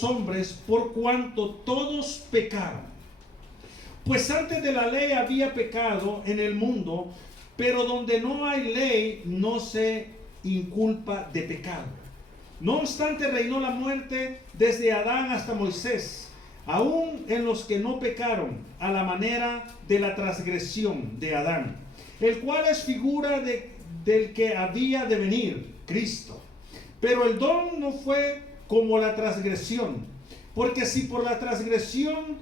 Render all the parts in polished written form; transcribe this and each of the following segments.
los hombres por cuanto todos pecaron. Pues antes de la ley había pecado en el mundo, pero donde no hay ley no se inculpa de pecado. No obstante, reinó la muerte desde Adán hasta Moisés, aún en los que no pecaron, a la manera de la transgresión de Adán, el cual es figura del que había de venir, Cristo. Pero el don no fue como la transgresión, porque si por la transgresión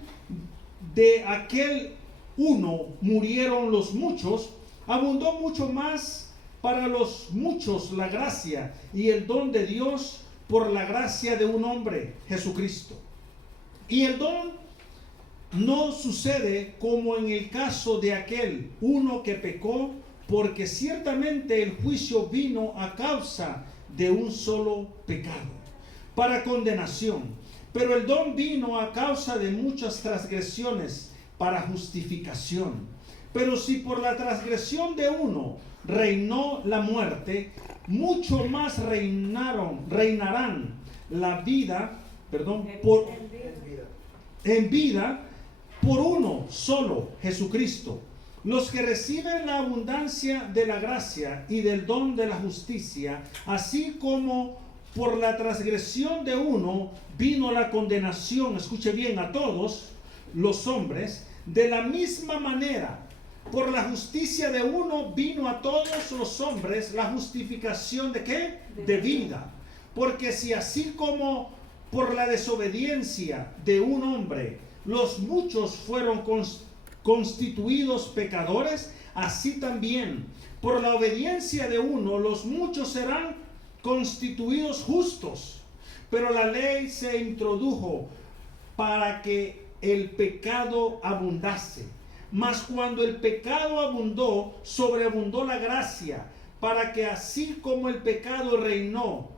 de aquel uno murieron los muchos, abundó mucho más para los muchos la gracia y el don de Dios por la gracia de un hombre, Jesucristo. Y el don no sucede como en el caso de aquel uno que pecó, porque ciertamente el juicio vino a causa de un solo pecado, para condenación. Pero el don vino a causa de muchas transgresiones, para justificación. Pero si por la transgresión de uno reinó la muerte, mucho más reinarán la vida, en vida por uno solo, Jesucristo. Los que reciben la abundancia de la gracia y del don de la justicia, así como por la transgresión de uno vino la condenación, escuche bien, a todos los hombres, de la misma manera, por la justicia de uno vino a todos los hombres la justificación ¿de qué? De vida. Porque si así como por la desobediencia de un hombre los muchos fueron constituidos pecadores, así también por la obediencia de uno los muchos serán constituidos justos. Pero la ley se introdujo para que el pecado abundase. Mas cuando el pecado abundó, sobreabundó la gracia, para que así como el pecado reinó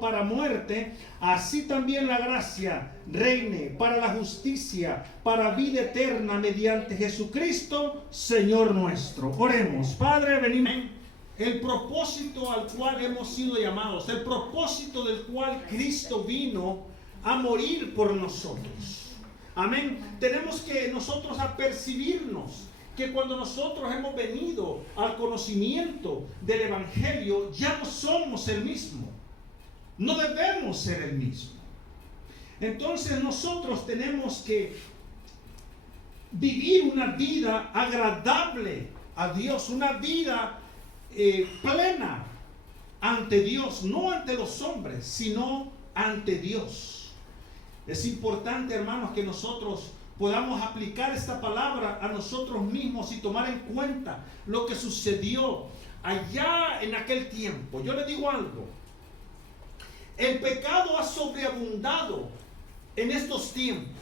para muerte, así también la gracia reine para la justicia, para vida eterna, mediante Jesucristo, Señor nuestro. Oremos. Padre, venimos. El propósito al cual hemos sido llamados, el propósito del cual Cristo vino a morir por nosotros. Amén. Tenemos que nosotros apercibirnos que cuando nosotros hemos venido al conocimiento del Evangelio, ya no somos el mismo. No debemos ser el mismo. Entonces nosotros tenemos que vivir una vida agradable a Dios, una vida plena ante Dios, no ante los hombres, sino ante Dios. Es importante, hermanos, que nosotros podamos aplicar esta palabra a nosotros mismos y tomar en cuenta lo que sucedió allá en aquel tiempo. Yo le digo algo: el pecado ha sobreabundado en estos tiempos.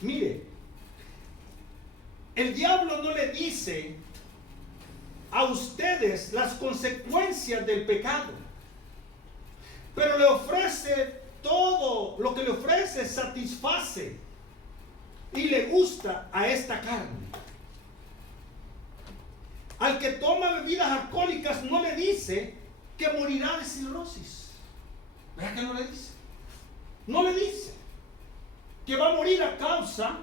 Mire, el diablo no le dice a ustedes las consecuencias del pecado, pero le ofrece todo lo que le ofrece, satisface y le gusta a esta carne. Al que toma bebidas alcohólicas no le dice que morirá de cirrosis. ¿Verdad que no le dice? No le dice que va a morir a causa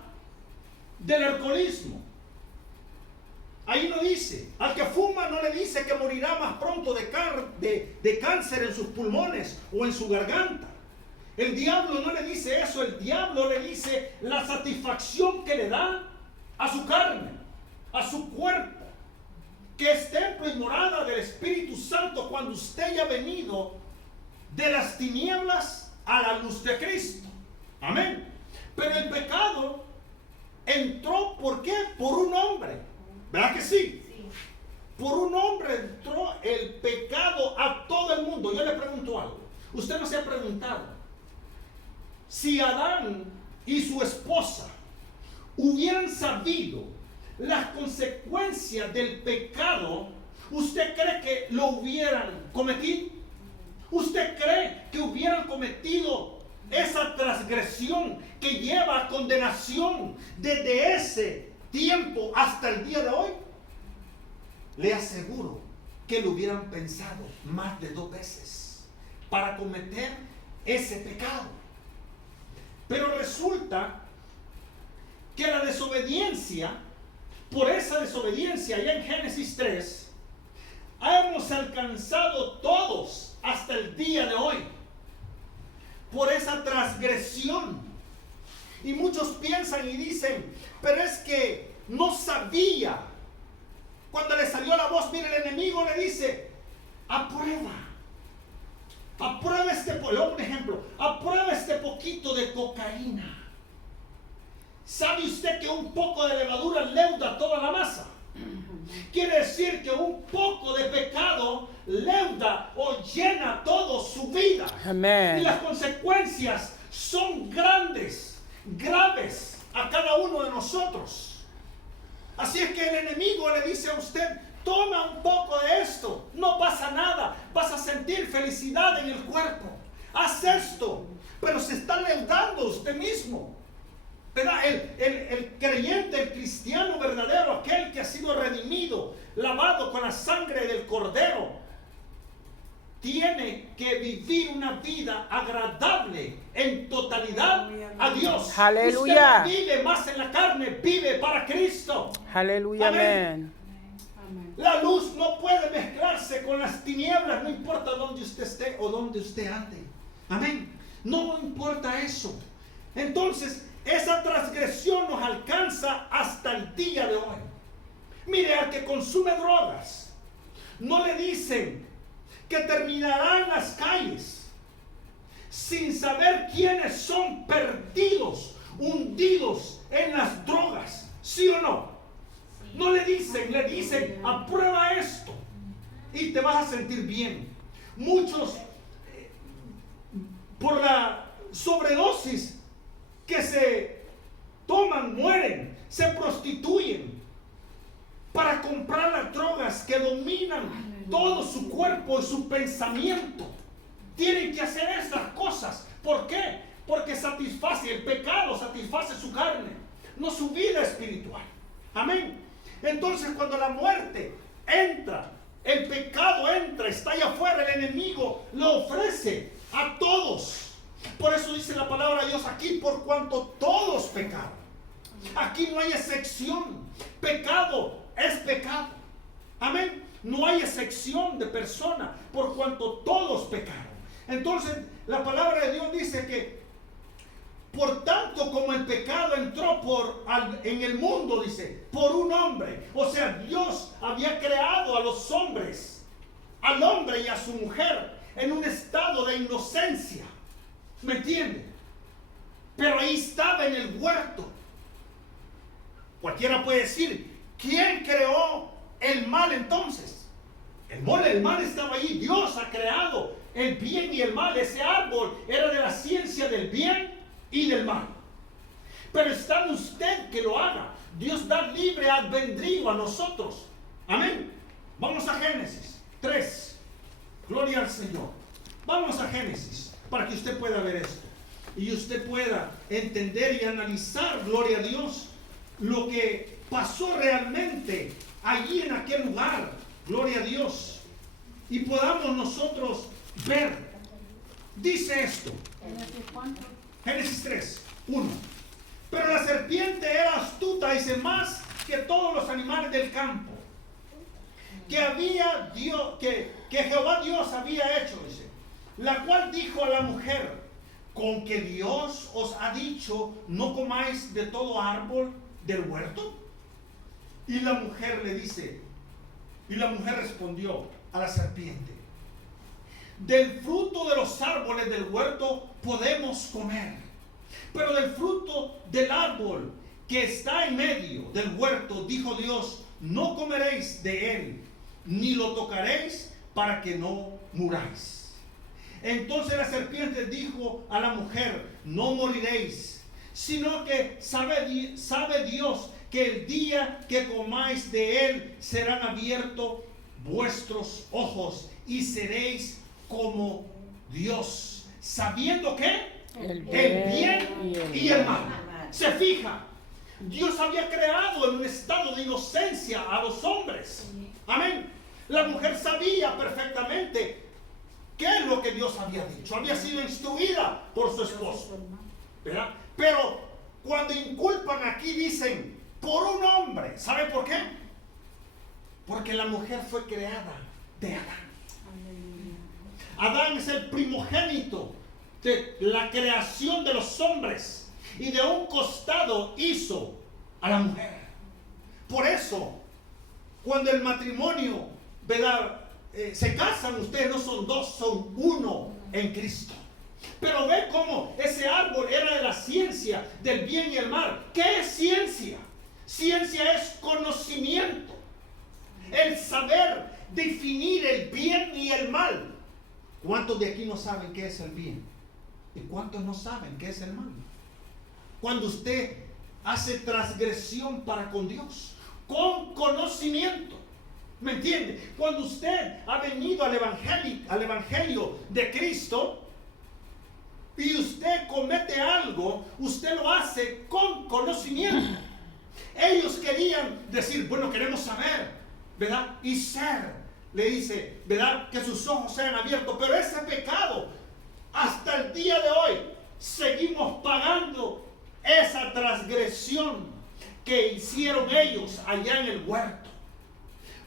del alcoholismo. Ahí no dice. Al que fuma no le dice que morirá más pronto de cáncer en sus pulmones o en su garganta. El diablo no le dice eso. El diablo le dice la satisfacción que le da a su carne, a su cuerpo, que es templo y morada del Espíritu Santo cuando usted ya ha venido de las tinieblas a la luz de Cristo. Amén. Pero el pecado entró, ¿por qué? Por un hombre. ¿Verdad que sí? Sí. Por un hombre entró el pecado a todo el mundo. Yo le pregunto algo. Usted no se ha preguntado si Adán y su esposa hubieran sabido las consecuencias del pecado, ¿usted cree que lo hubieran cometido? ¿Usted cree que hubieran cometido esa transgresión que lleva a condenación desde ese tiempo hasta el día de hoy? Le aseguro que lo hubieran pensado más de 2 veces. para cometer ese pecado. Pero resulta que la desobediencia, por esa desobediencia, ya en Génesis 3, hemos alcanzado todos hasta el día de hoy, por esa transgresión. Y muchos piensan y dicen, pero es que no sabía. Cuando le salió la voz, mire, el enemigo le dice, aprueba un ejemplo, aprueba este poquito de cocaína. ¿Sabe usted que un poco de levadura leuda toda la masa? Quiere decir que un poco de pecado leuda o llena toda su vida. Amén. Y las consecuencias son grandes, graves a cada uno de nosotros. Así es que el enemigo le dice a usted, toma un poco de esto, no pasa nada, vas a sentir felicidad en el cuerpo. Haz esto, pero se está leudando usted mismo. ¿Verdad? El creyente, el cristiano verdadero, aquel que ha sido redimido, lavado con la sangre del Cordero, tiene que vivir una vida agradable en totalidad a Dios. Aleluya. Usted no vive más en la carne, vive para Cristo. Aleluya, amén. La luz no puede mezclarse con las tinieblas, no importa dónde usted esté o dónde usted ande. Amén. No importa eso. Entonces, esa transgresión nos alcanza hasta el día de hoy. Mire, al que consume drogas, no le dicen que terminará en las calles sin saber quiénes son, perdidos, hundidos en las drogas. ¿Sí o no? No le dicen, aprueba esto y te vas a sentir bien. Muchos, por la sobredosis que se toman, mueren, se prostituyen para comprar las drogas que dominan todo su cuerpo y su pensamiento. Tienen que hacer estas cosas. ¿Por qué? Porque el pecado satisface su carne, no su vida espiritual. Amén. Entonces, cuando la muerte entra, el pecado entra, está allá afuera, el enemigo lo ofrece a todos. Por eso dice la palabra de Dios aquí, por cuanto todos pecaron. Aquí no hay excepción. Pecado es pecado. Amén. No hay excepción de persona, por cuanto todos pecaron. Entonces, la palabra de Dios dice que, por tanto como el pecado entró en el mundo, dice, por un hombre. O sea, Dios había creado a los hombres, al hombre y a su mujer, en un estado de inocencia. ¿Me entiende? Pero ahí estaba en el huerto. Cualquiera puede decir, ¿quién creó el mal entonces? El mal estaba ahí. Dios ha creado el bien y el mal. Ese árbol era de la ciencia del bien y del mal. Pero está en usted que lo haga. Dios da libre albedrío a nosotros. Amén. Vamos a Génesis 3. Gloria al Señor. Vamos a Génesis para que usted pueda ver esto y usted pueda entender y analizar, gloria a Dios, lo que pasó realmente allí en aquel lugar, gloria a Dios, y podamos nosotros ver. Dice esto, Génesis 3, 1. Pero la serpiente era astuta, dice, más que todos los animales del campo que Jehová Dios había hecho, dice, la cual dijo a la mujer, ¿con que Dios os ha dicho no comáis de todo árbol del huerto? Y la mujer respondió a la serpiente, del fruto de los árboles del huerto podemos comer, pero del fruto del árbol que está en medio del huerto, dijo Dios, no comeréis de él, ni lo tocaréis para que no muráis. Entonces la serpiente dijo a la mujer, no moriréis, sino que sabe Dios que el día que comáis de él serán abiertos vuestros ojos y seréis como Dios, sabiendo que el bien y el mal. Se fija, Dios había creado en un estado de inocencia a los hombres. Amén. La mujer sabía perfectamente ¿Qué es lo que Dios había dicho? Había sido instruida por su esposo, ¿verdad? Pero cuando inculpan aquí dicen por un hombre. ¿Sabe por qué? Porque la mujer fue creada de Adán. Adán es el primogénito de la creación de los hombres, y de un costado hizo a la mujer. Por eso, cuando el matrimonio, ¿verdad? Se casan, ustedes no son dos, son uno en Cristo. Pero ve cómo ese árbol era de la ciencia del bien y el mal. ¿Qué es ciencia? Ciencia es conocimiento, el saber definir el bien y el mal. ¿Cuántos de aquí no saben qué es el bien? ¿Y cuántos no saben qué es el mal? Cuando usted hace transgresión para con Dios, con conocimiento, ¿me entiende? Cuando usted ha venido al evangelio de Cristo y usted comete algo, usted lo hace con conocimiento. Ellos querían decir, bueno, queremos saber, ¿verdad? Y ser, le dice, ¿verdad? Que sus ojos sean abiertos. Pero ese pecado, hasta el día de hoy, seguimos pagando esa transgresión que hicieron ellos allá en el huerto.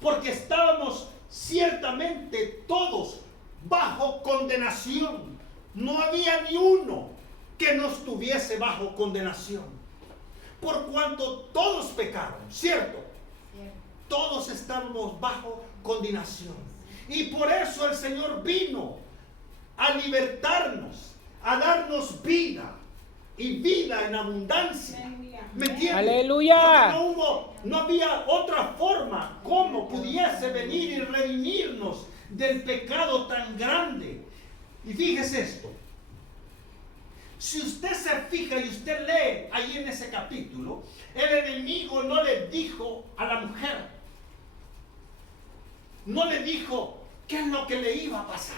Porque estábamos ciertamente todos bajo condenación. No había ni uno que no estuviese bajo condenación. Por cuanto todos pecaron, ¿cierto? Todos estábamos bajo condenación. Y por eso el Señor vino a libertarnos, a darnos vida, y vida en abundancia. ¿Me entiendes? Aleluya. No había otra forma como pudiese venir y redimirnos del pecado tan grande. Y fíjese esto. Si usted se fija y usted lee ahí en ese capítulo, el enemigo no le dijo a la mujer, no le dijo qué es lo que le iba a pasar.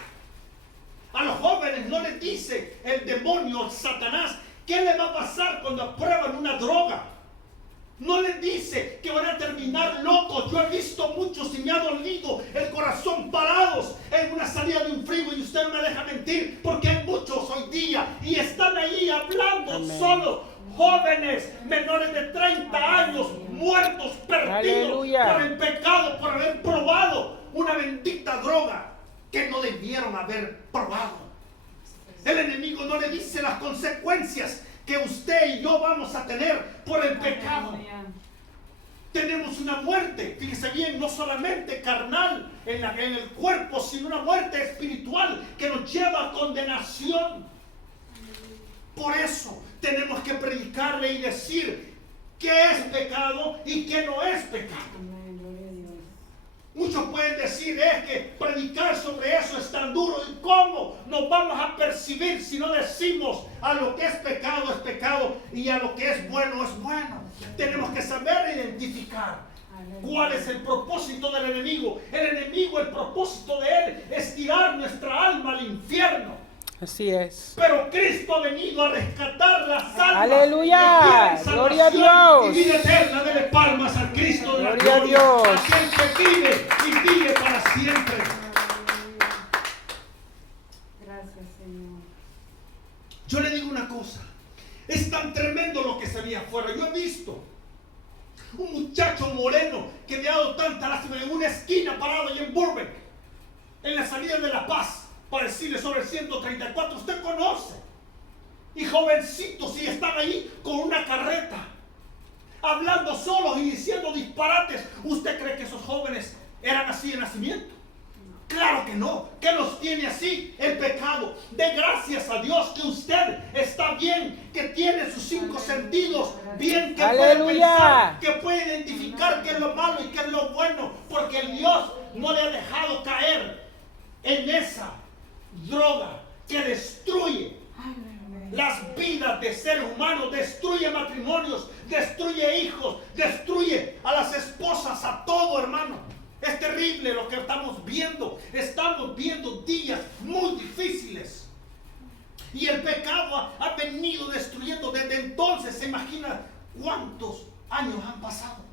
A los jóvenes no les dice el demonio, Satanás, qué le va a pasar cuando aprueban una droga. No les dice que van a terminar locos. Yo he visto muchos y me ha dolido el corazón parados en una salida de un freeway, y usted no me deja mentir, porque hay muchos hoy día y están ahí hablando. Amén. Solo jóvenes menores de 30 años muertos, perdidos. Aleluya. Por el pecado, por haber probado una bendita droga que no debieron haber probado. El enemigo no le dice las consecuencias que usted y yo vamos a tener por el pecado. Tenemos una muerte, fíjese bien, no solamente carnal en el cuerpo, sino una muerte espiritual que nos lleva a condenación. Por eso tenemos que predicarle y decir qué es pecado y qué no es pecado. Muchos pueden decir, es que predicar sobre eso es tan duro. ¿Y cómo nos vamos a percibir si no decimos a lo que es pecado y a lo que es bueno es bueno? Tenemos que saber identificar cuál es el propósito del enemigo. El enemigo, el propósito de él es tirar nuestra alma al infierno. Así es. Pero Cristo ha venido a rescatar las almas. Aleluya. Gloria a Dios. Y vida eterna. Dele palmas al Cristo de la gloria. Gloria a Dios. Aquel que vive y vive para siempre. Gracias, Señor. Yo le digo una cosa. Es tan tremendo lo que se ve afuera. Yo he visto un muchacho moreno que me ha dado tanta lástima en una esquina parado allá en Burbank, en la salida de La Paz, para decirle sobre el 134, usted conoce. Y jovencitos, y están ahí con una carreta, hablando solos y diciendo disparates. ¿Usted cree que esos jóvenes eran así de nacimiento? Claro que no. ¿Qué los tiene así? El pecado. De gracias a Dios que usted está bien, que tiene sus 5 sentidos bien, que puede pensar, que puede identificar qué es lo malo y qué es lo bueno, porque el Dios no le ha dejado caer en esa droga que destruye las vidas de seres humanos, destruye matrimonios, destruye hijos, destruye a las esposas, a todo, hermano. Es terrible lo que estamos viendo. Estamos viendo días muy difíciles. Y el pecado ha venido destruyendo desde entonces. ¿Se imagina cuántos años han pasado?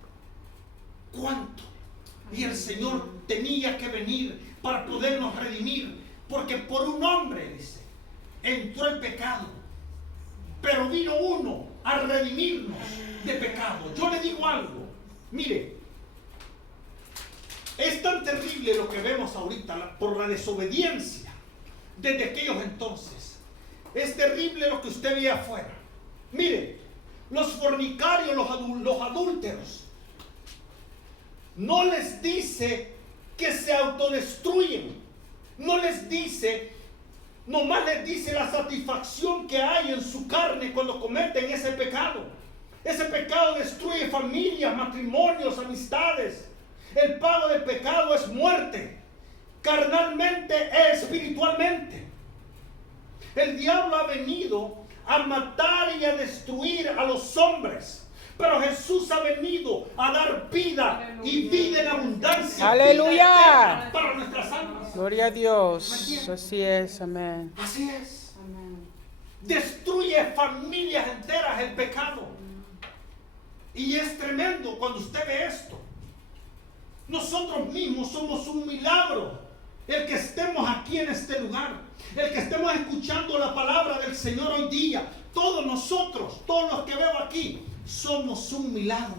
¿Cuánto? Y el Señor tenía que venir para podernos redimir. Porque por un hombre, dice, entró el pecado. Pero vino uno a redimirnos de pecado. Yo le digo algo. Mire, es tan terrible lo que vemos ahorita por la desobediencia desde aquellos entonces. Es terrible lo que usted ve afuera. Mire, los fornicarios, los adúlteros, no les dice que se autodestruyen. No les dice, nomás les dice la satisfacción que hay en su carne cuando cometen ese pecado. Ese pecado destruye familias, matrimonios, amistades. El pago del pecado es muerte, carnalmente e espiritualmente. El diablo ha venido a matar y a destruir a los hombres, pero Jesús ha venido a dar vida y vida en abundancia. Aleluya. Vida eterna para nuestras almas. Gloria a Dios. Así es, amén. Así es. Amén. Destruye familias enteras el pecado. Y es tremendo cuando usted ve esto. Nosotros mismos somos un milagro. El que estemos aquí en este lugar, el que estemos escuchando la palabra del Señor hoy día, todos nosotros, todos los que veo aquí, somos un milagro.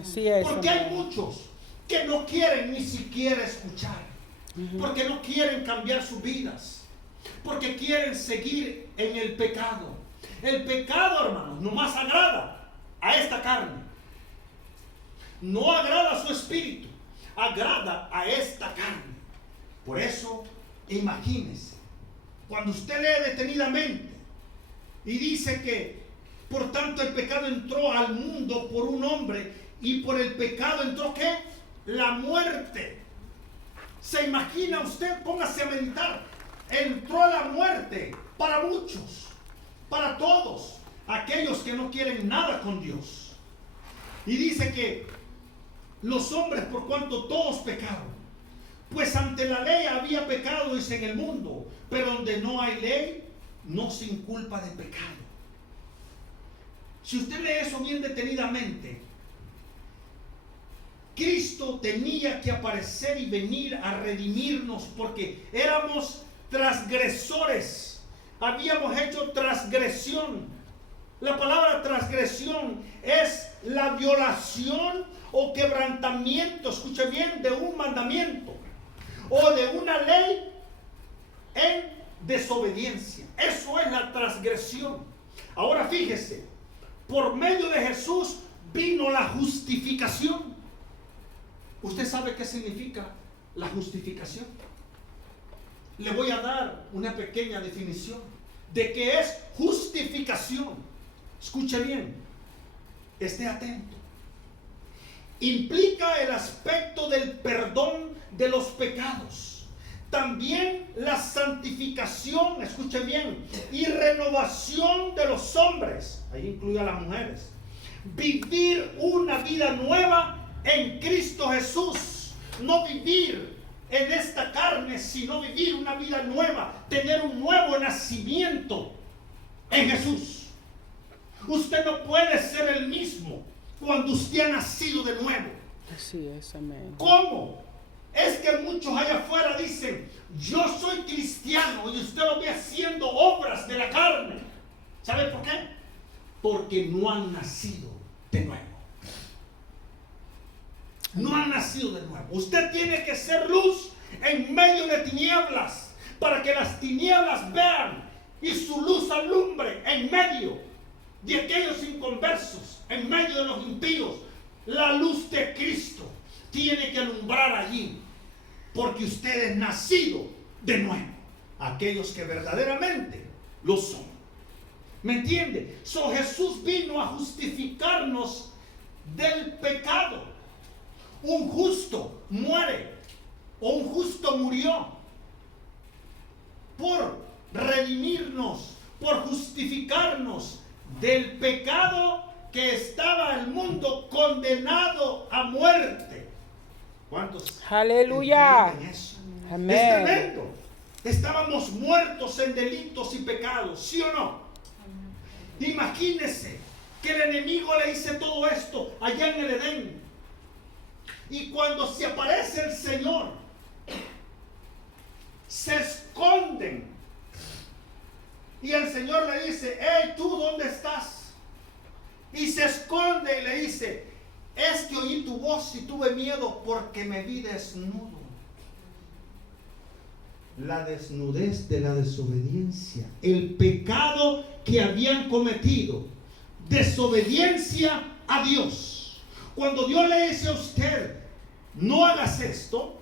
Así es. Porque amén. hay muchos que no quieren ni siquiera escuchar, porque no quieren cambiar sus vidas, porque quieren seguir en el pecado. El pecado, hermanos, nomás agrada a esta carne, no agrada a su espíritu, agrada a esta carne. Por eso, imagínese, cuando usted lee detenidamente y dice que por tanto el pecado entró al mundo por un hombre y por el pecado entró ¿qué? La muerte. ¿Se imagina usted? Póngase a meditar. Entró la muerte para muchos, para todos aquellos que no quieren nada con Dios. Y dice que los hombres por cuanto todos pecaron. Pues ante la ley había pecado en el mundo, pero donde no hay ley, no se inculpa de pecado. Si usted lee eso bien detenidamente, Cristo tenía que aparecer y venir a redimirnos porque éramos transgresores, habíamos hecho transgresión. La palabra transgresión es la violación o quebrantamiento, escuche bien, de un mandamiento o de una ley en desobediencia. Eso es la transgresión. Ahora fíjese, por medio de Jesús vino la justificación. ¿Usted sabe qué significa la justificación? Le voy a dar una pequeña definición de qué es justificación. Escuche bien, esté atento. Implica el aspecto del perdón de los pecados, también la santificación, escuche bien, y renovación de los hombres, ahí incluye a las mujeres, vivir una vida nueva en Cristo Jesús, no vivir en esta carne, sino vivir una vida nueva, tener un nuevo nacimiento en Jesús. Usted no puede ser el mismo cuando usted ha nacido de nuevo. Así es, amén. ¿Cómo? Es que muchos allá afuera dicen, yo soy cristiano, y usted lo ve haciendo obras de la carne. ¿Sabe por qué? Porque no han nacido de nuevo. No han nacido de nuevo. Usted tiene que ser luz en medio de tinieblas, para que las tinieblas vean y su luz alumbre en medio de aquellos inconversos, en medio de los impíos. La luz de Cristo tiene que alumbrar allí, porque usted es nacido de nuevo, aquellos que verdaderamente lo son. ¿Me entiende? Jesús vino a justificarnos del pecado. Un justo muere, o un justo murió por redimirnos, por justificarnos del pecado que estaba el mundo condenado a muerte. ¿Cuántos? Aleluya. entienden eso? Amén. Es tremendo. Estábamos muertos en delitos y pecados, ¿sí o no? Imagínese que el enemigo le hizo todo esto allá en el Edén. Y cuando se aparece el Señor, se esconden. Y el Señor le dice, hey, ¿tú dónde estás? Y se esconde y le dice, es que oí tu voz y tuve miedo porque me vi desnudo. La desnudez de la desobediencia, el pecado que habían cometido, desobediencia a Dios. Cuando Dios le dice a usted, no hagas esto,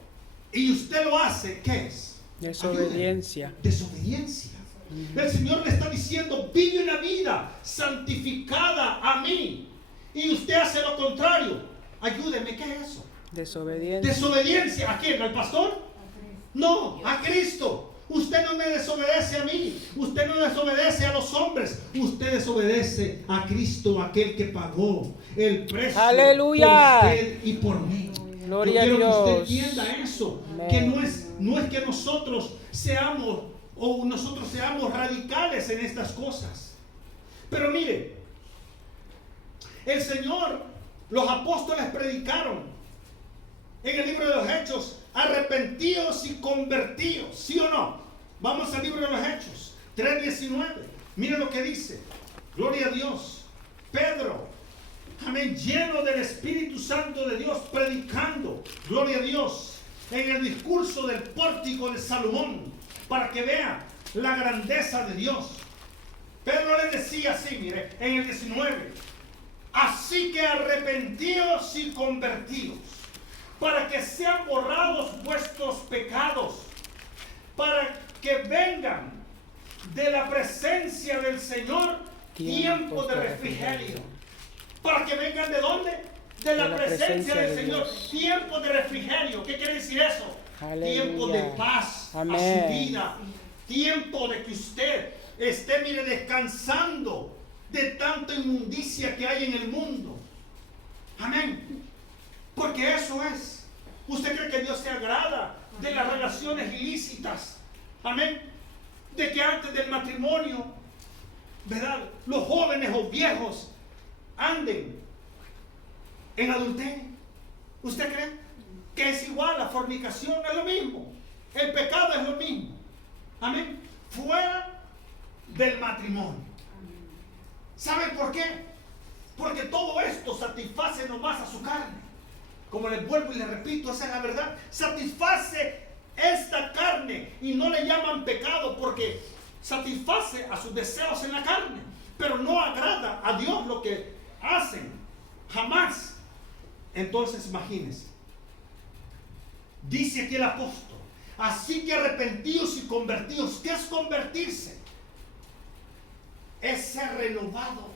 y usted lo hace, ¿qué es? Desobediencia. Ayúdame. Desobediencia. El Señor le está diciendo, vive una vida santificada a mí, y usted hace lo contrario. Ayúdeme, ¿qué es eso? Desobediencia. ¿Desobediencia a quién? ¿Al pastor? No, a Cristo. Usted no me desobedece a mí. Usted no desobedece a los hombres. Usted desobedece a Cristo, aquel que pagó el precio. Aleluya. Por usted y por mí. Gloria Yo quiero a que Dios. usted entienda eso. Amén. Que no es que nosotros seamos radicales en estas cosas. Pero mire, el Señor, los apóstoles predicaron en el libro de los Hechos, arrepentidos y convertidos, ¿sí o no? Vamos al libro de los Hechos 3:19. Mire lo que dice. Gloria a Dios. Pedro, amén, lleno del Espíritu Santo de Dios, predicando, gloria a Dios, en el discurso del pórtico de Salomón, para que vea la grandeza de Dios. Pedro le decía así, mire, en el 19, así que arrepentidos y convertidos, para que sean borrados vuestros pecados, para que vengan de la presencia del Señor tiempos de refrigerio. ¿Para que vengan de dónde? De la presencia del Señor. Tiempos de refrigerio. ¿Qué quiere decir eso? Aleluya. Tiempo de paz. Amén. A su vida. Tiempo de que usted esté, mire, descansando de tanta inmundicia que hay en el mundo. Amén. Porque eso es. ¿Usted cree que Dios se agrada de las relaciones ilícitas? Amén. De que antes del matrimonio, ¿verdad?, los jóvenes o viejos anden en adulterio. ¿Usted cree que es igual? La fornicación es lo mismo. El pecado es lo mismo. Amén. Fuera del matrimonio. ¿Saben por qué? Porque todo esto satisface nomás a su carne. Como les vuelvo y les repito, esa es la verdad. Satisface esta carne y no le llaman pecado porque satisface a sus deseos en la carne, pero no agrada a Dios lo que hacen. Jamás. Entonces imagínense. Dice aquí el apóstol, así que arrepentidos y convertidos. ¿Qué es convertirse? Es ser renovado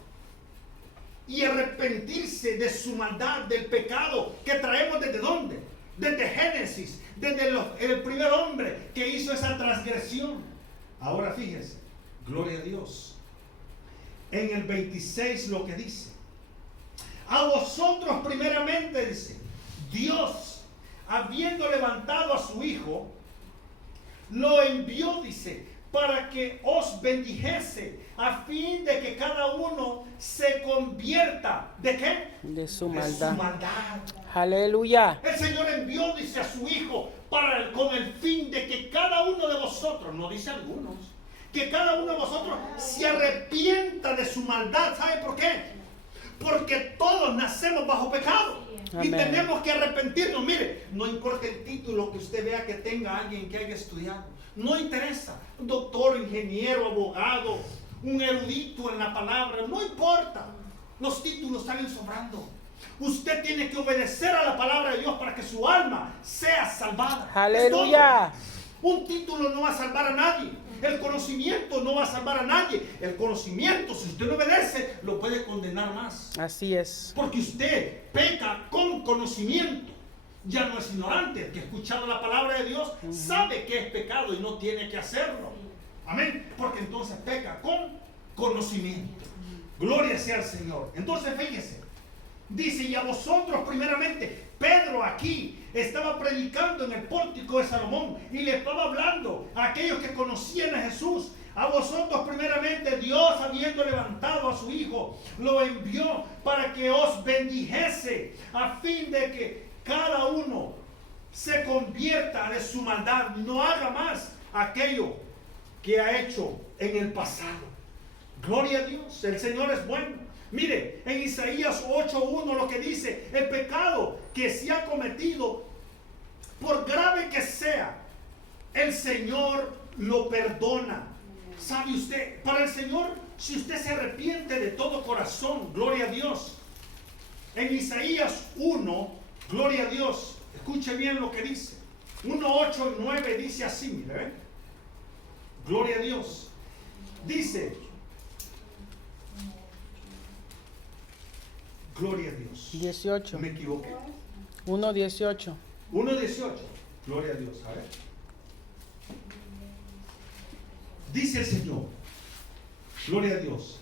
y arrepentirse de su maldad, del pecado que traemos. ¿Desde dónde? Desde Génesis, desde el primer hombre que hizo esa transgresión. Ahora fíjese, gloria a Dios. En el 26 lo que dice, a vosotros primeramente, dice, Dios, habiendo levantado a su Hijo, lo envió, dice, para que os bendijese, a fin de que cada uno se convierta. ¿De qué? De su De maldad. su maldad. Aleluya. El Señor envió, dice, a su Hijo con el fin de que cada uno de vosotros, no dice algunos, que cada uno de vosotros se arrepienta de su maldad. ¿Sabe por qué? Porque todos nacemos bajo pecado. Y Amén. tenemos que arrepentirnos. Mire, no importa el título que usted vea que tenga alguien que haya estudiado. No interesa. Un doctor, ingeniero, abogado, un erudito en la palabra. No importa. Los títulos salen sobrando. Usted tiene que obedecer a la palabra de Dios para que su alma sea salvada. Aleluya. Es todo. Un título no va a salvar a nadie. El conocimiento no va a salvar a nadie. El conocimiento, si usted no obedece, lo puede condenar más. Así es. Porque usted peca con conocimiento. Ya no es ignorante. El que ha escuchado la palabra de Dios sabe que es pecado y no tiene que hacerlo. Amén. Porque entonces peca con conocimiento. Gloria sea al Señor. Entonces fíjese. Dice, y a vosotros primeramente. Pedro aquí estaba predicando en el pórtico de Salomón y le estaba hablando a aquellos que conocían a Jesús. A vosotros primeramente Dios, habiendo levantado a su Hijo, lo envió para que os bendijese, a fin de que cada uno se convierta de su maldad, no haga más aquello que ha hecho en el pasado. Gloria a Dios, el Señor es bueno. Mire, en Isaías 8:1 lo que dice, el pecado que se ha cometido, por grave que sea, el Señor lo perdona. ¿Sabe usted? Para el Señor, si usted se arrepiente de todo corazón, gloria a Dios. En Isaías 1, gloria a Dios, escuche bien lo que dice. 1:8 y 9 dice así, mire, ¿ve? Gloria a Dios. Dice, gloria a Dios. 18. Me equivoqué. 1:18. 1:18. Gloria a Dios. A ver. Dice el Señor. Gloria a Dios.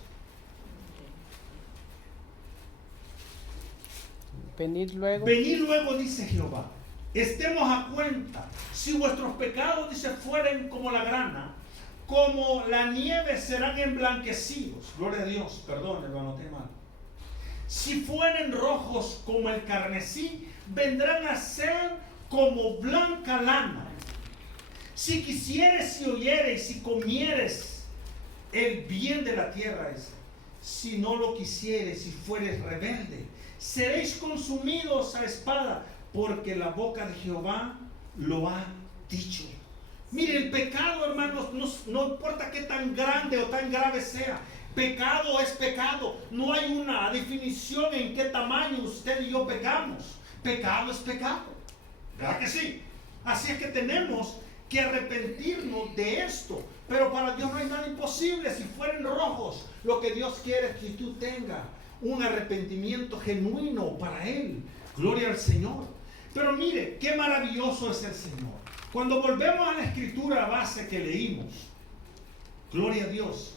Venid luego. Venid luego, dice Jehová. Estemos a cuenta. Si vuestros pecados, dice, fueren como la grana, como la nieve serán emblanquecidos. Gloria a Dios. Perdón, hermano, te mal. Si fueren rojos como el carmesí, vendrán a ser como blanca lana. Si quisieres y oyeres, si comieres el bien de la tierra, si no lo quisieres, si fueres rebelde, seréis consumidos a espada, porque la boca de Jehová lo ha dicho. Mire, el pecado, hermanos, no importa qué tan grande o tan grave sea, pecado es pecado. No hay una definición en qué tamaño usted y yo pecamos. Pecado es pecado. ¿Verdad que sí? Así es que tenemos que arrepentirnos de esto. Pero para Dios no hay nada imposible. Si fueren rojos, lo que Dios quiere es que tú tengas un arrepentimiento genuino para Él. Gloria al Señor. Pero mire, qué maravilloso es el Señor. Cuando volvemos a la escritura base que leímos, gloria a Dios.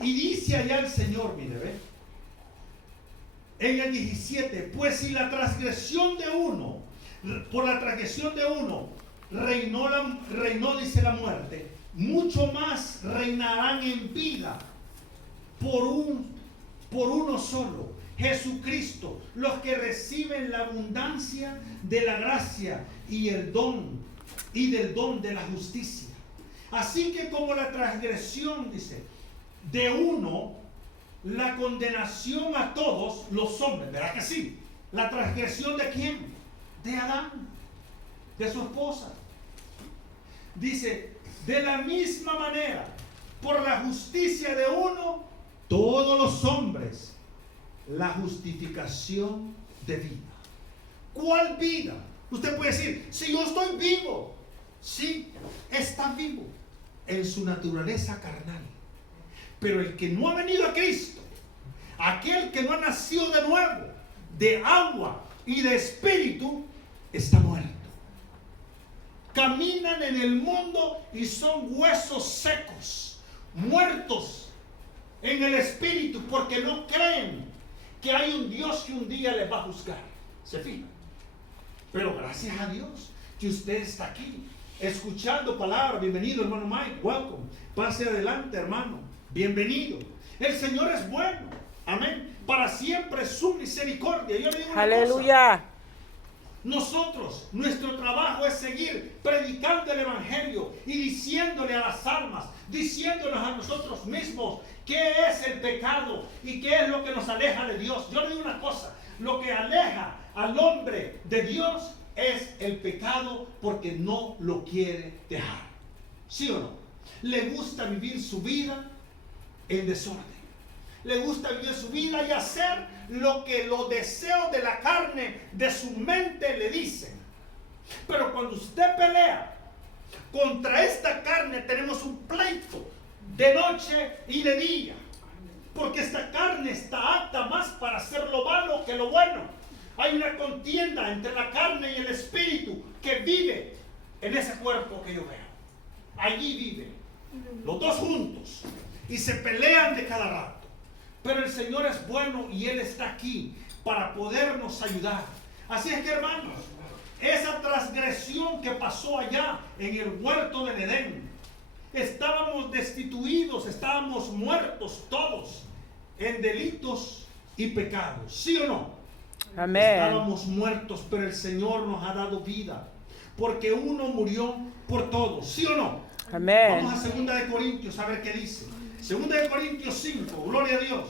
Y dice allá el Señor, mire, ve, en el 17, pues si la transgresión de uno, por la transgresión de uno, reinó, dice la muerte, mucho más reinarán en vida por uno solo, Jesucristo, los que reciben la abundancia de la gracia y del don de la justicia. Así que como la transgresión, dice, de uno, la condenación a todos los hombres, ¿verdad que sí? ¿La transgresión de quién? De Adán, de su esposa. Dice, de la misma manera, por la justicia de uno, todos los hombres, la justificación de vida. ¿Cuál vida? Usted puede decir, si yo estoy vivo, sí, está vivo en su naturaleza carnal. Pero el que no ha venido a Cristo, aquel que no ha nacido de nuevo, de agua y de espíritu, está muerto. Caminan en el mundo y son huesos secos, muertos en el espíritu, porque no creen que hay un Dios que un día les va a juzgar. ¿Se fijan? Pero gracias a Dios que usted está aquí, escuchando palabras. Bienvenido, hermano Mike, welcome. Pase adelante, hermano. Bienvenido. El Señor es bueno. Amén. Para siempre su misericordia. Yo le digo una Aleluya. cosa. Nosotros, nuestro trabajo es seguir predicando el Evangelio y diciéndole a las almas, diciéndonos a nosotros mismos qué es el pecado y qué es lo que nos aleja de Dios. Yo le digo una cosa, lo que aleja al hombre de Dios es el pecado, porque no lo quiere dejar. ¿Sí o no? Le gusta vivir su vida en desorden. Le gusta vivir su vida y hacer lo que los deseos de la carne, de su mente le dicen. Pero cuando usted pelea contra esta carne, tenemos un pleito de noche y de día. Porque esta carne está apta más para hacer lo malo que lo bueno. Hay una contienda entre la carne y el espíritu que vive en ese cuerpo que yo veo. Allí viven los dos juntos y se pelean de cada rato. Pero el Señor es bueno y Él está aquí para podernos ayudar. Así es que, hermanos, esa transgresión que pasó allá en el huerto del Edén, estábamos destituidos, estábamos muertos todos en delitos y pecados. ¿Sí o no? Amén. Estábamos muertos, pero el Señor nos ha dado vida, porque uno murió por todos. ¿Sí o no? Amén. Vamos a 2 de Corintios a ver qué dice. 2 de Corintios 5, gloria a Dios.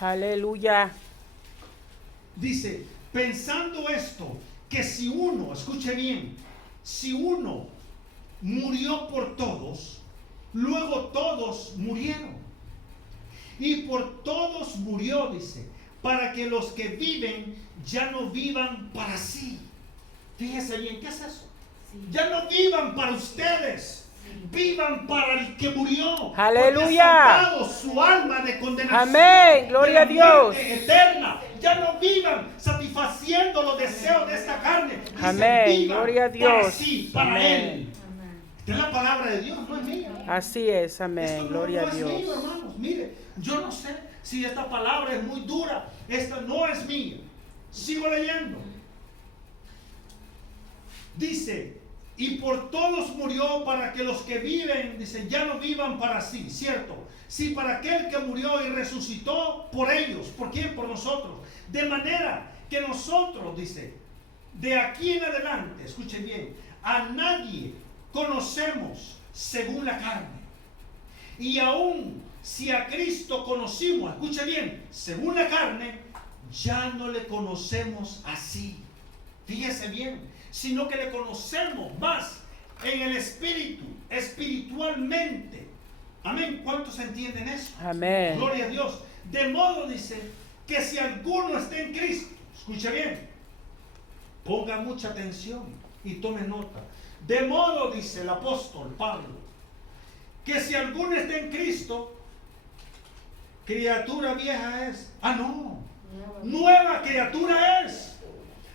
Aleluya. Dice, pensando esto, que si uno, escuche bien, si uno murió por todos, luego todos murieron. Y por todos murió, dice, para que los que viven ya no vivan para sí. Fíjese bien, ¿qué es eso? Sí. Ya no vivan para ustedes. Vivan para el que murió. Aleluya. Porque ha salvado su alma de condenación. Amén. Gloria de a la Dios. muerte eterna. Ya no vivan satisfaciendo los deseos de esta carne. Dice, Amén. vivan Gloria a para Dios. sí, para Amén. Él. Amén. Esta es la palabra de Dios, no es mía. Así es. Esto Amén. no, Gloria no a es mío, Dios. hermanos. Mire, yo no sé si esta palabra es muy dura. Esta no es mía. Sigo leyendo. Dice, y por todos murió para que los que viven, dice, ya no vivan para sí, ¿cierto? Sí, para aquel que murió y resucitó por ellos. ¿Por quién? Por nosotros. De manera que nosotros, dice, de aquí en adelante, escuchen bien, a nadie conocemos según la carne. Y aún si a Cristo conocimos, escuche bien, según la carne, ya no le conocemos así. Fíjese bien, sino que le conocemos más en el espíritu, espiritualmente. Amén. ¿Cuántos entienden eso? Amén. Gloria a Dios. De modo, dice, que si alguno está en Cristo, escuche bien, ponga mucha atención y tome nota. De modo, dice el apóstol Pablo, que si alguno está en Cristo, criatura vieja es. Ah, no. Nueva criatura es.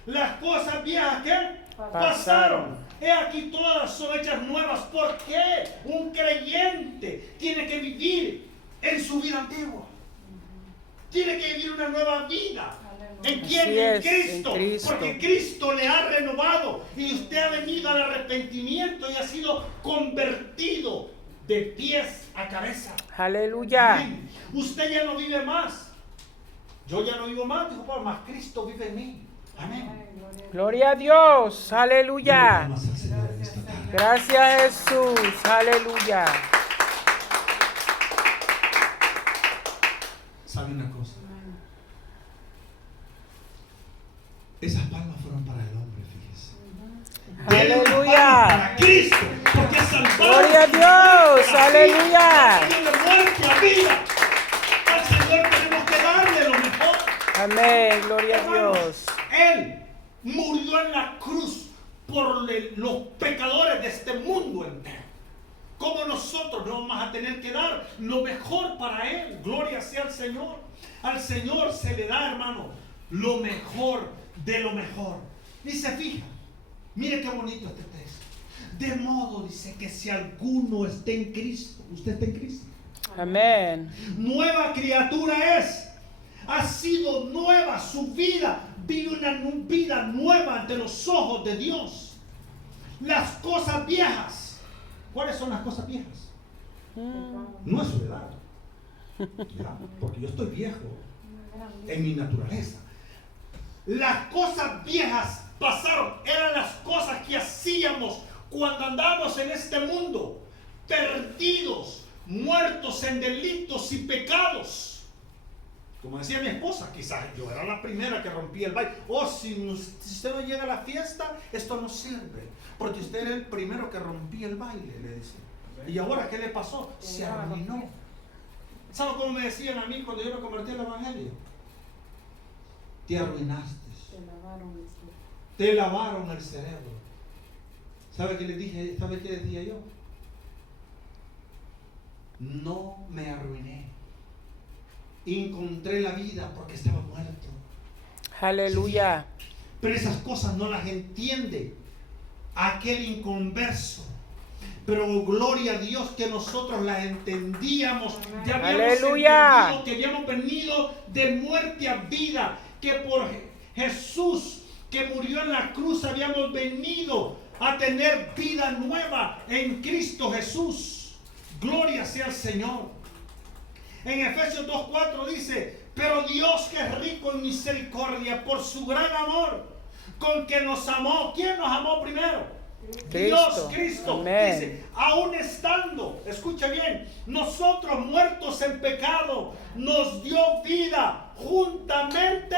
Las cosas viejas que pasaron. He aquí todas son hechas nuevas. ¿Por qué? Un creyente tiene que vivir en su vida antigua. Tiene que vivir una nueva vida. ¿En quién? Así En es, Cristo. en Cristo. Porque Cristo le ha renovado y usted ha venido al arrepentimiento y ha sido convertido de pies a cabeza. Aleluya. Amén. Usted ya no vive más. Yo ya no vivo más, dijo Pablo, más Cristo vive en mí. Amén. Gloria a Dios. Aleluya. Vamos al Señor en esta tarde. Gracias, Jesús. Aleluya. ¿Sabe una cosa? Esas palmas fueron para el hombre, fíjese. Denle una palma Aleluya. para Cristo, porque es salvado. Gloria a Dios. Aleluya. De muerte a vida. Al Señor tenemos que darle lo mejor. Amén. Gloria a Hermanos, Dios. Él murió en la cruz por los pecadores de este mundo entero. Como nosotros no vamos a tener que dar lo mejor para Él. Gloria sea al Señor. Al Señor se le da, hermano, lo mejor de lo mejor. Y se fija, mire qué bonito este texto. De modo, dice, que si alguno está en Cristo, usted está en Cristo, Amén. nueva criatura es. Ha sido nueva su vida. Vive una vida nueva ante los ojos de Dios. Las cosas viejas. ¿Cuáles son las cosas viejas? No es su edad. Ya, porque yo estoy viejo en mi naturaleza. Las cosas viejas pasaron. Eran las cosas que hacíamos cuando andábamos en este mundo, perdidos, muertos en delitos y pecados. Como decía mi esposa, quizás yo era la primera que rompía el baile. Si usted no llega a la fiesta, esto no sirve. Porque usted era el primero que rompía el baile, le decía. ¿Y ahora qué le pasó? Se arruinó. ¿Sabe cómo me decían a mí cuando yo me convertí al Evangelio? Te arruinaste. Te lavaron el cerebro. ¿Sabe qué les dije? ¿Sabe qué les decía yo? No me arruiné. Encontré la vida porque estaba muerto. Aleluya. Pero esas cosas no las entiende aquel inconverso. Pero gloria a Dios que nosotros las entendíamos. Ya habíamos Aleluya. entendido que habíamos venido de muerte a vida. Que por Jesús que murió en la cruz habíamos venido a tener vida nueva en Cristo Jesús. Gloria sea al Señor. En Efesios 2:4 dice, pero Dios que es rico en misericordia por su gran amor con que nos amó. ¿Quién nos amó primero? Dios, Cristo, Amén. dice, aún estando, escucha bien, nosotros muertos en pecado, nos dio vida juntamente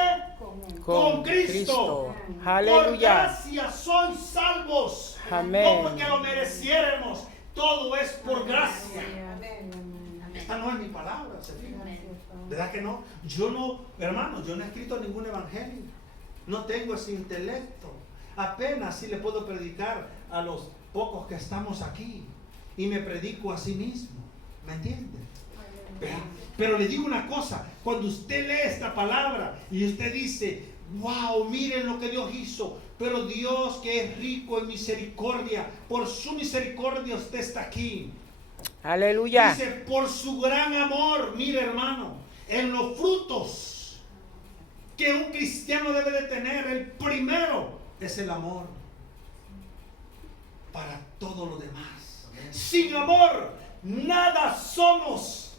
con Cristo. Por Aleluya. gracia sois salvos. Amén. No porque lo mereciéramos, todo es por gracia. Esta no es mi palabra, ¿se fijan? ¿Verdad que no? Yo no, hermanos, yo no he escrito ningún evangelio. No tengo ese intelecto. Apenas si le puedo predicar a los pocos que estamos aquí. Y me predico a sí mismo. ¿Me entiende? Pero le digo una cosa. Cuando usted lee esta palabra y usted dice, wow, miren lo que Dios hizo. Pero Dios, que es rico en misericordia, por su misericordia usted está aquí. Aleluya. Dice, por su gran amor, mire hermano, en los frutos que un cristiano debe de tener, el primero es el amor para todo lo demás. Sin amor, nada somos.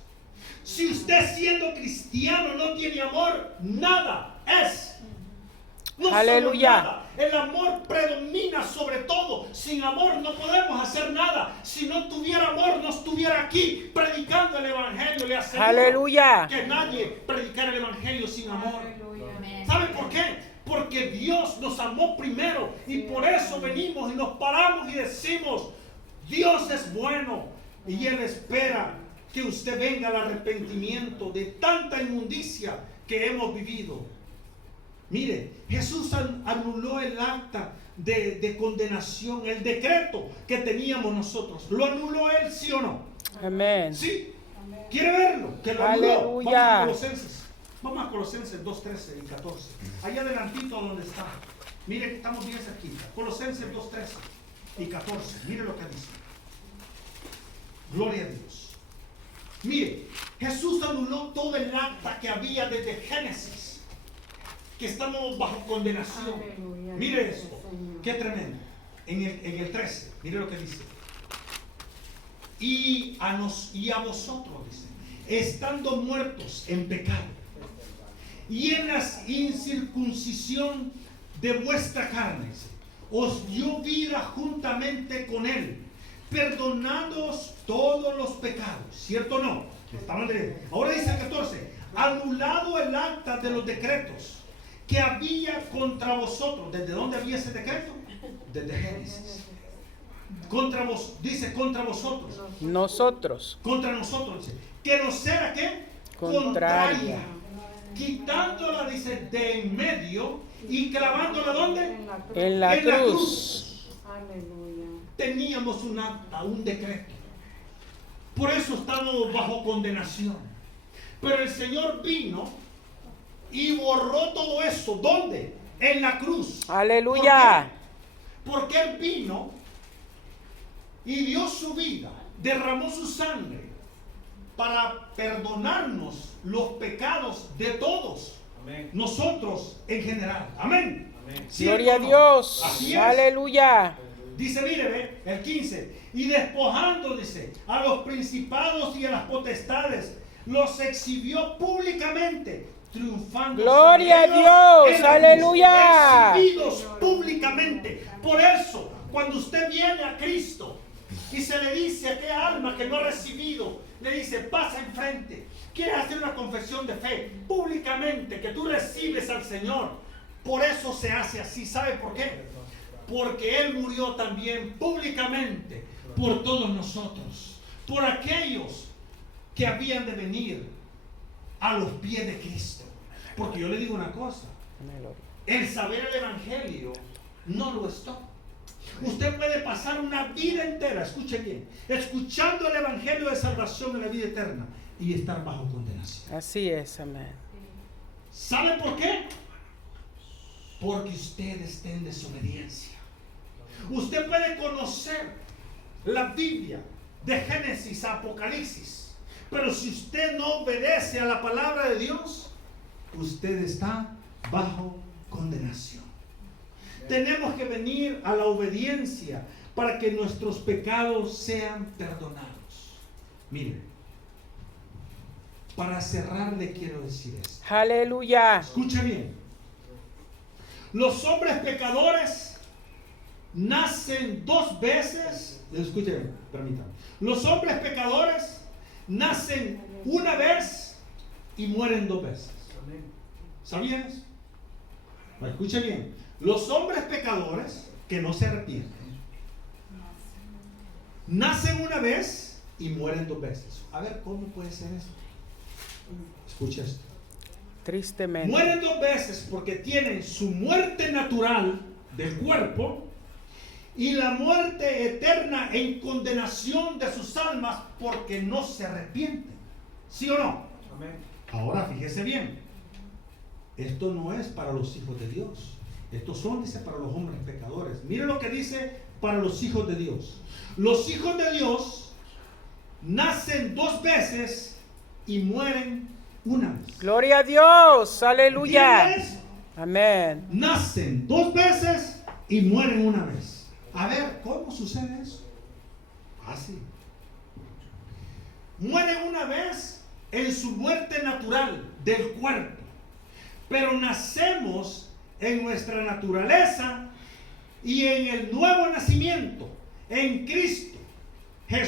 Si usted siendo cristiano no tiene amor, nada es. No Aleluya. somos nada. El amor predomina sobre todo. Sin amor no podemos hacer nada. Si no tuviera amor, no estuviera aquí predicando el evangelio. Le aseguro Aleluya. que nadie predicara el evangelio sin amor. Aleluya. ¿Sabe por qué? Porque Dios nos amó primero y por eso venimos y nos paramos y decimos, Dios es bueno y Él espera que usted venga al arrepentimiento de tanta inmundicia que hemos vivido. Mire, Jesús anuló el acta de condenación, el decreto que teníamos nosotros. ¿Lo anuló Él, sí o no? Amén. Sí. ¿Quiere verlo? Que lo anuló. Aleluya. Vamos a Colosenses 2, 13 y 14. Allá adelantito donde está. Mire que estamos bien cerquita. Colosenses 2, 13 y 14. Mire lo que dice. Gloria a Dios. Mire, Jesús anuló todo el acta que había desde Génesis. Que estamos bajo condenación. Aleluya. Mire eso. Qué tremendo. En el 13. Mire lo que dice. Y a vosotros, dice, estando muertos en pecado y en la incircuncisión de vuestra carne, os dio vida juntamente con Él, perdonándoos todos los pecados. ¿Cierto o no? Ahora dice el 14, anulado el acta de los decretos que había contra vosotros. ¿Desde dónde había ese decreto? Desde Génesis. Contra vos, dice contra vosotros. Nosotros. Contra nosotros, dice. Que nos era ¿qué? Contraria. Quitándola, dice, de en medio y clavándola ¿dónde? En la En la cruz. Aleluya. Teníamos un acta, un decreto. Por eso estamos bajo condenación. Pero el Señor vino y borró todo eso. ¿Dónde? En la cruz. Aleluya. ¿Por qué? Porque Él vino y dio su vida, derramó su sangre para perdonarnos los pecados de todos. Amén. Nosotros en general. Amén. Amén. ¿Cierto Gloria a o no? Dios. Así es. Aleluya. Dice, mire, ve, el 15. Y despojando, dice, a los principados y a las potestades, los exhibió públicamente, triunfando. Gloria sobre a ellos Dios. en la cruz. Aleluya. Exhibidos públicamente. Por eso, cuando usted viene a Cristo y se le dice a aquella alma que no ha recibido, le dice, pasa enfrente. ¿Quieres hacer una confesión de fe públicamente que tú recibes al Señor? Por eso se hace así. ¿Sabe por qué? Porque Él murió también públicamente por todos nosotros, por aquellos que habían de venir a los pies de Cristo. Porque yo le digo una cosa, el saber el Evangelio no lo es todo. Usted puede pasar una vida entera, escuche bien, escuchando el Evangelio de salvación en la vida eterna y estar bajo condenación. Así es, amén. ¿Sabe por qué? Porque usted está en desobediencia. Usted puede conocer la Biblia de Génesis a Apocalipsis, pero si usted no obedece a la palabra de Dios, usted está bajo condenación. Tenemos que venir a la obediencia para que nuestros pecados sean perdonados. Mire, para cerrar le quiero decir esto. Aleluya. Escuche bien. Los hombres pecadores nacen 2 veces. Escuchen, permítanme. Los hombres pecadores nacen una vez y mueren 2 veces. ¿Sabían eso? Escuchen bien. Los hombres pecadores que no se arrepienten nacen una vez y mueren 2 veces. A ver, ¿cómo puede ser eso? Escucha esto. Tristemente. Mueren 2 veces porque tienen su muerte natural del cuerpo y la muerte eterna en condenación de sus almas porque no se arrepienten. ¿Sí o no? Amén. Ahora fíjese bien. Esto no es para los hijos de Dios. Estos son, dice, para los hombres pecadores. Mire lo que dice para los hijos de Dios. Los hijos de Dios nacen 2 veces y mueren una vez. Gloria a Dios. Aleluya. ¿Entiendes? Amén. Nacen 2 veces y mueren una vez. A ver, ¿cómo sucede eso? Así. Mueren una vez en su muerte natural del cuerpo, pero nacemos en nuestra naturaleza y en el nuevo nacimiento, en Cristo,